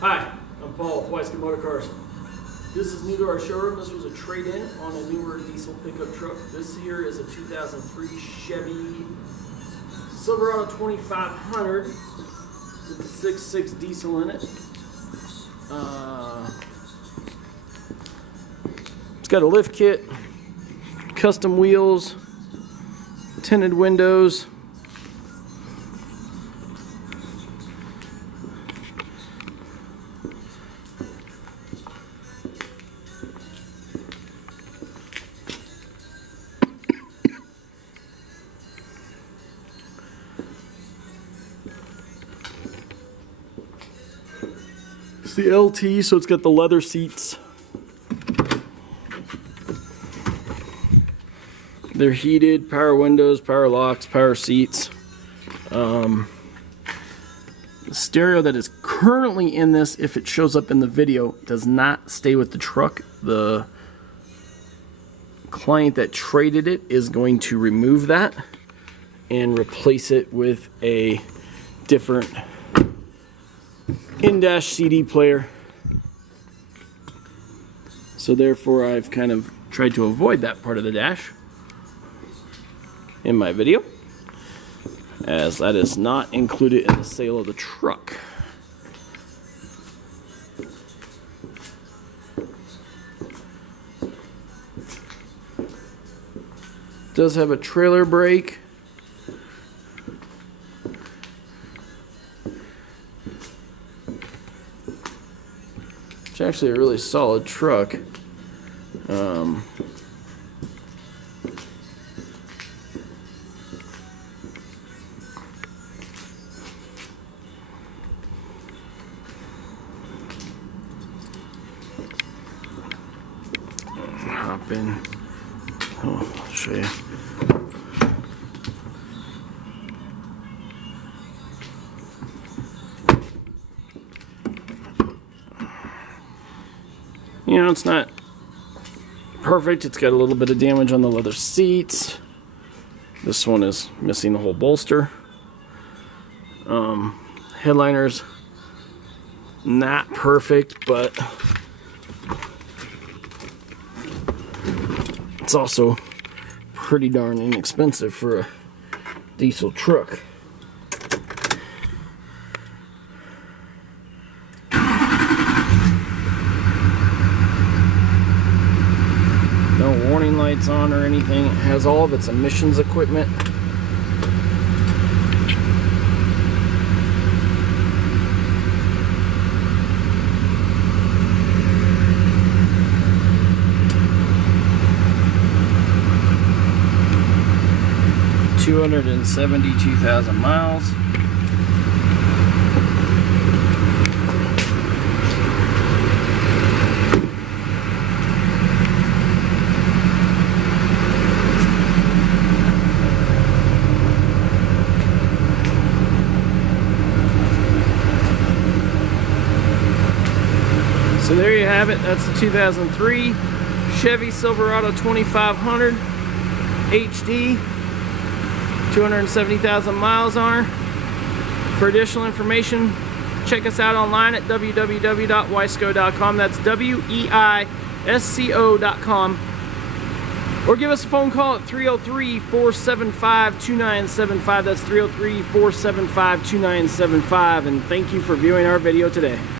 Hi, I'm Paul with Weiskin Motor Cars. This is new to our showroom. This was a trade-in on a newer diesel pickup truck. This here is a 2003 Chevy Silverado 2500 with the 6.6 diesel in it. It's got a lift kit, custom wheels, tinted windows. It's the LT, so it's got the leather seats. They're heated, power windows, power locks, power seats. The stereo that is currently in this, if it shows up in the video, does not stay with the truck. The client that traded it is going to remove that and replace it with a different in-dash CD player. So therefore I've kind of tried to avoid that part of the dash in my video, as that is not included in the sale of the truck. It does have a trailer brake. It's actually a really solid truck. Hop in. Oh, I'll show you. You know, it's not perfect. It's got a little bit of damage on the leather seats. This one is missing the whole bolster. Headliner's not perfect, but it's also pretty darn inexpensive for a diesel truck. No warning lights on or anything. It has all of its emissions equipment. $272,000 miles. So there you have it. That's the 2003 Chevy Silverado 2500 HD. 270,000 miles on her. For additional information, check us out online at www.weisco.com. That's WEISCO.com. Or give us a phone call at 303-475-2975. That's 303-475-2975. And thank you for viewing our video today.